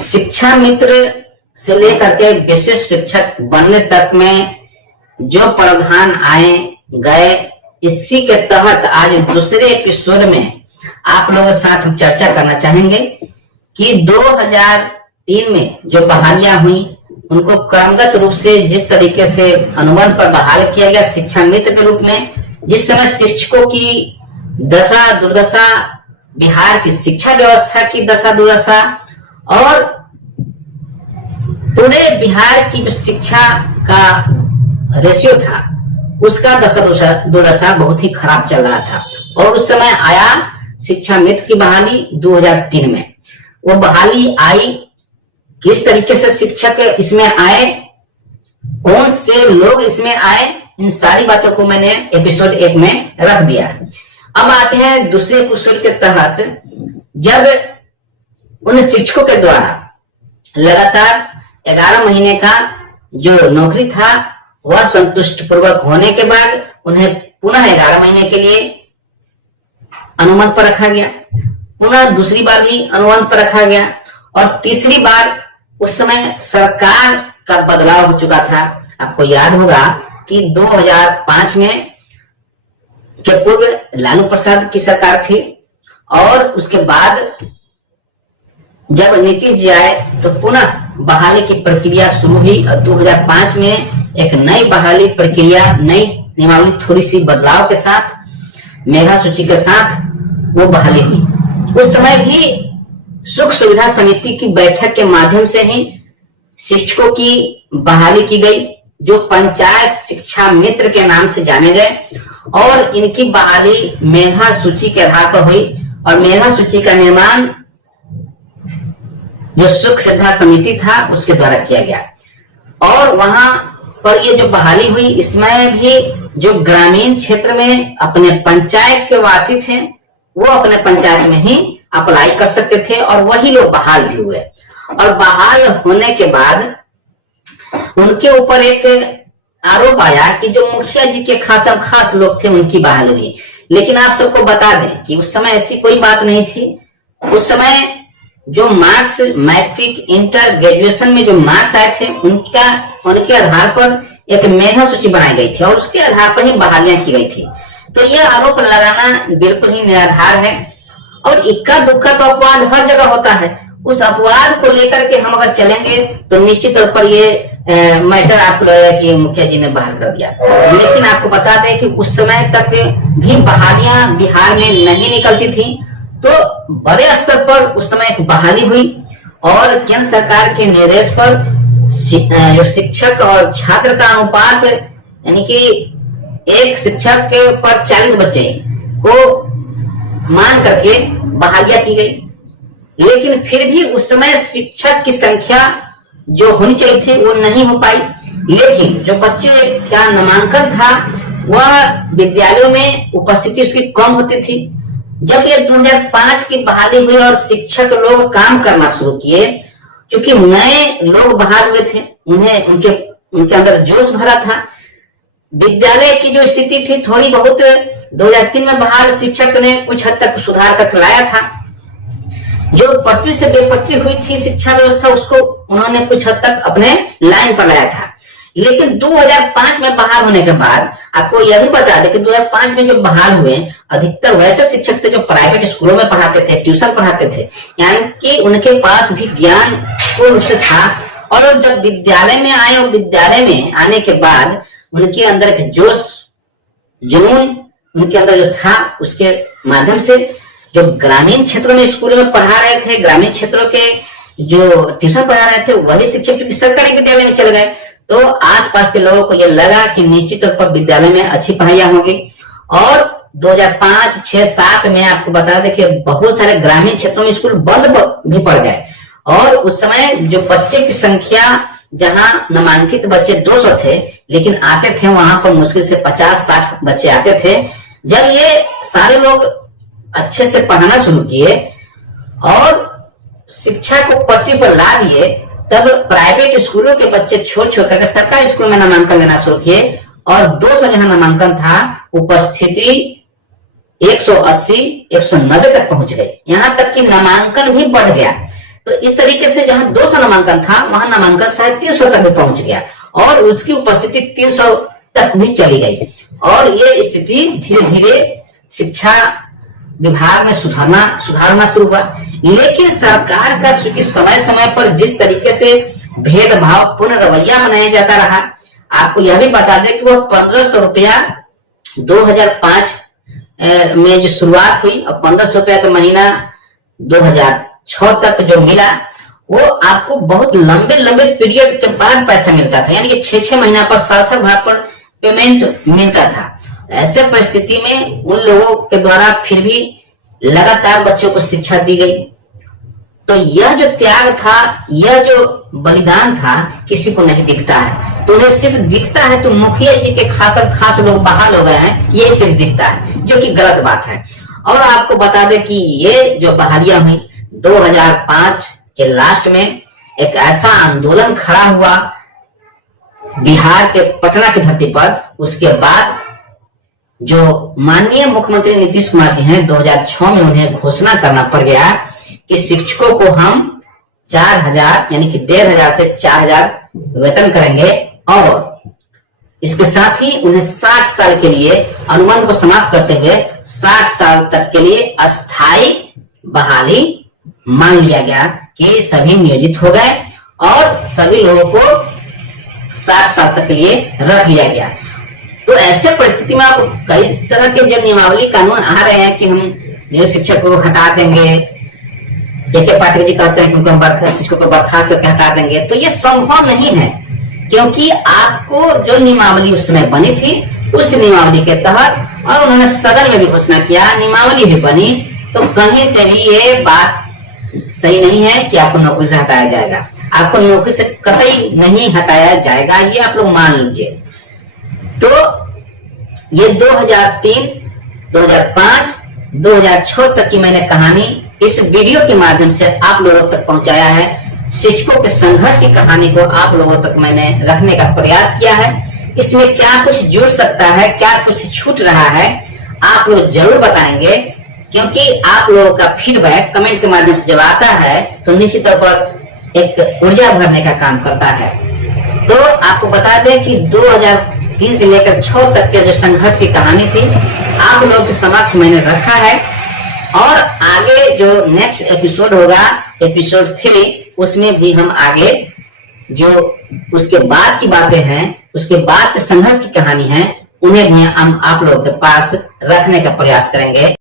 शिक्षा मित्र से लेकर के विशिष्ट शिक्षक बनने तक में जो प्रावधान आए गए, इसी के तहत आज दूसरे एपिसोड में आप लोगों के साथ हम चर्चा करना चाहेंगे कि 2003 में जो बहालियां हुई उनको क्रमगत रूप से जिस तरीके से अनुबंध पर बहाल किया गया शिक्षा मित्र के रूप में, जिस समय शिक्षकों की दशा दुर्दशा, बिहार की शिक्षा व्यवस्था की दशा दुर्दशा और पूरे बिहार की जो शिक्षा का रेशियो था उसका दशा दुर्दशा बहुत ही खराब चल रहा था। और उस समय आया शिक्षा मित्र की बहाली 2003 में। वो बहाली आई, किस तरीके से शिक्षक इसमें आए, कौन से लोग इसमें आए, इन सारी बातों को मैंने एपिसोड 1 में रख दिया। अब आते हैं दूसरे एपिसोड के तहत, जब उन शिक्षकों के द्वारा लगातार 11 महीने का जो नौकरी था वह संतुष्ट पूर्वक होने के बाद उन्हें पुनः 11 महीने के लिए अनुबंध पर रखा गया, पुनः दूसरी बार भी अनुबंध पर रखा गया और तीसरी बार उस समय सरकार का बदलाव हो चुका था। आपको याद होगा कि 2005 में के पूर्व लालू प्रसाद की सरकार थी और उसके बाद जब नीतीश जी आए तो पुनः बहाली की प्रक्रिया शुरू हुई और 2005 में एक नई बहाली प्रक्रिया, नई नियमावली, थोड़ी सी बदलाव के साथ, मेधा सूची के साथ वो बहाली हुई। उस समय भी सुख सुविधा समिति की बैठक के माध्यम से ही शिक्षकों की बहाली की गई, जो पंचायत शिक्षा मित्र के नाम से जाने गए और इनकी बहाली मेधा सूची के आधार पर हुई और मेधा सूची का निर्माण जो सुख सुविधा समिति था उसके द्वारा किया गया। और वहां पर ये जो बहाली हुई, इसमें भी जो ग्रामीण क्षेत्र में अपने पंचायत के वासी थे वो अपने पंचायत में ही अप्लाई कर सकते थे और वही लोग बहाल भी हुए। और बहाल होने के बाद उनके ऊपर एक आरोप आया कि जो मुखिया जी के खास लोग थे उनकी बहाल हुई। लेकिन आप सबको बता दें कि उस समय ऐसी कोई बात नहीं थी। उस समय जो मार्क्स, मैट्रिक, इंटर, ग्रेजुएशन में जो मार्क्स आए थे उनके आधार पर एक मेधा सूची बनाई गई थी और उसके आधार पर ही बहालियां की गई थी। तो यह आरोप लगाना बिल्कुल ही निराधार है और इक्का दुक्का तो अपवाद हर जगह होता है। उस अपवाद को लेकर के हम अगर चलेंगे तो निश्चित तौर पर ये मैटर आपको लगेगा कि मुखिया जी ने बहाल कर दिया। लेकिन आपको बता दें कि उस समय तक भी बहालियां बिहार में नहीं निकलती थी, तो बड़े स्तर पर उस समय एक बहाली हुई और केंद्र सरकार के निर्देश पर जो शिक्षक और छात्र का अनुपात, यानी कि एक शिक्षक के पर 40 बच्चे को मान करके बहालियां की गई। लेकिन फिर भी उस समय शिक्षक की संख्या जो होनी चाहिए थी वो नहीं हो पाई। लेकिन जो बच्चे का नामांकन था वह विद्यालयों में उपस्थिति उसकी कम होती थी। जब ये 2005 की बहाली हुई और शिक्षक लोग काम करना शुरू किए, क्योंकि नए लोग बहाल हुए थे, उनके अंदर जोश भरा था। विद्यालय की जो स्थिति थी थोड़ी बहुत 2003 में बहाल शिक्षक ने कुछ हद तक सुधार कर लाया था। जो पटरी से बेपटरी हुई थी शिक्षा व्यवस्था, उसको उन्होंने कुछ हद तक अपने लाइन पर लाया था। लेकिन 2005 में बहाल होने के बाद आपको यह भी बता दें कि 2005 में जो बहाल हुए अधिकतर वैसे शिक्षक थे जो प्राइवेट स्कूलों में पढ़ाते थे, ट्यूशन पढ़ाते थे, यानी कि उनके पास भी ज्ञान पूर्ण रूप से था। और जब विद्यालय में आए और विद्यालय में आने के बाद उनके अंदर एक जोश, जुनून उनके अंदर जो था, उसके माध्यम से जो ग्रामीण क्षेत्रों में स्कूलों में पढ़ा रहे थे, ग्रामीण क्षेत्रों के जो ट्यूशन पढ़ा रहे थे वही शिक्षक सरकारी विद्यालय में चले गए, तो आसपास के लोगों को यह लगा कि निश्चित तौर पर विद्यालय में अच्छी पढ़ाइयां होंगी। और 2005, 6, 7 में आपको बता दें कि बहुत सारे ग्रामीण क्षेत्रों में स्कूल बंद भी पड़ गए और उस समय जो बच्चे की संख्या, जहां नामांकित बच्चे 200 थे लेकिन आते थे वहां पर मुश्किल से 50-60 बच्चे आते थे। जब ये सारे लोग अच्छे से पढ़ाना शुरू किए और शिक्षा को पटरी पर ला दिए, तब प्राइवेट स्कूलों के बच्चे छोड़ करके सरकारी स्कूल में नामांकन लेना शुरू किए और 200 जहां नामांकन था, उपस्थिति 180, 190 तक पहुंच गई। यहां तक कि नामांकन भी बढ़ गया। तो इस तरीके से जहां 200 नामांकन था वहां नामांकन शायद 300 तक भी पहुंच गया और उसकी उपस्थिति 300 तक भी चली गई। और ये स्थिति धीरे धीरे शिक्षा विभाग में सुधारना शुरू हुआ। लेकिन सरकार का चूंकि समय समय पर जिस तरीके से भेदभाव पूर्ण रवैया बनाया जाता रहा, आपको यह भी बता दें कि वह 1500 रुपया 2005 में जो शुरुआत हुई और 1500 रुपया का महीना 2006 तक जो मिला, वो आपको बहुत लंबे लंबे पीरियड के बाद पैसा मिलता था, यानी कि 6-6 महीना पर, साल भर पर पेमेंट मिलता था। ऐसे परिस्थिति में उन लोगों के द्वारा फिर भी लगातार बच्चों को शिक्षा दी गई। तो यह जो त्याग था, यह जो बलिदान था, किसी को नहीं दिखता है। तो उन्हें सिर्फ दिखता है तो मुखिया जी के खास लोग बहाल हो गए हैं, ये सिर्फ दिखता है, जो कि गलत बात है। और आपको बता दें कि ये जो बहालियां हुई 2005 के लास्ट में एक ऐसा आंदोलन खड़ा हुआ बिहार के पटना की धरती पर। उसके बाद जो माननीय मुख्यमंत्री नीतीश कुमार जी हैं, 2006 में उन्हें घोषणा करना पड़ गया कि शिक्षकों को हम 4000 यानी कि 1500 से 4000 वेतन करेंगे और इसके साथ ही उन्हें 60 साल के लिए अनुबंध को समाप्त करते हुए 60 साल तक के लिए अस्थायी बहाली मान लिया गया कि सभी नियोजित हो गए और सभी लोगों को 60 साल तक के लिए रख लिया गया। तो ऐसे परिस्थिति में आप कई तरह के जब नियमावली कानून आ रहे हैं कि हम जो शिक्षक को हटा देंगे, के पाटिल जी कहते हैं कि हम शिक्षकों को बर्खास्त करके हटा देंगे, तो ये संभव नहीं है, क्योंकि आपको जो नियमावली उस समय बनी थी उस नियमावली के तहत, और उन्होंने सदन में भी घोषणा किया, नियमावली भी बनी, तो कहीं से भी ये बात सही नहीं है कि आपको नौकरी से हटाया जाएगा। आपको नौकरी से कतई नहीं हटाया जाएगा, ये आप लोग मान लीजिए। तो ये 2003, 2005, 2006 तक की मैंने कहानी इस वीडियो के माध्यम से आप लोगों तक पहुंचाया है। शिक्षकों के संघर्ष की कहानी को आप लोगों तक मैंने रखने का प्रयास किया है। इसमें क्या कुछ जुड़ सकता है, क्या कुछ छूट रहा है, आप लोग जरूर बताएंगे, क्योंकि आप लोगों का फीडबैक कमेंट के माध्यम से जब आता है तो निश्चित तौर पर एक ऊर्जा भरने का काम करता है। तो आपको बता दें कि 2003 से लेकर 6 तक के जो संघर्ष की कहानी थी आप लोगों के समक्ष मैंने रखा है। और आगे जो नेक्स्ट एपिसोड होगा, एपिसोड 3, उसमें भी हम आगे जो उसके बाद की बातें हैं, उसके बाद के संघर्ष की कहानी है, उन्हें भी हम आप लोगों के पास रखने का प्रयास करेंगे।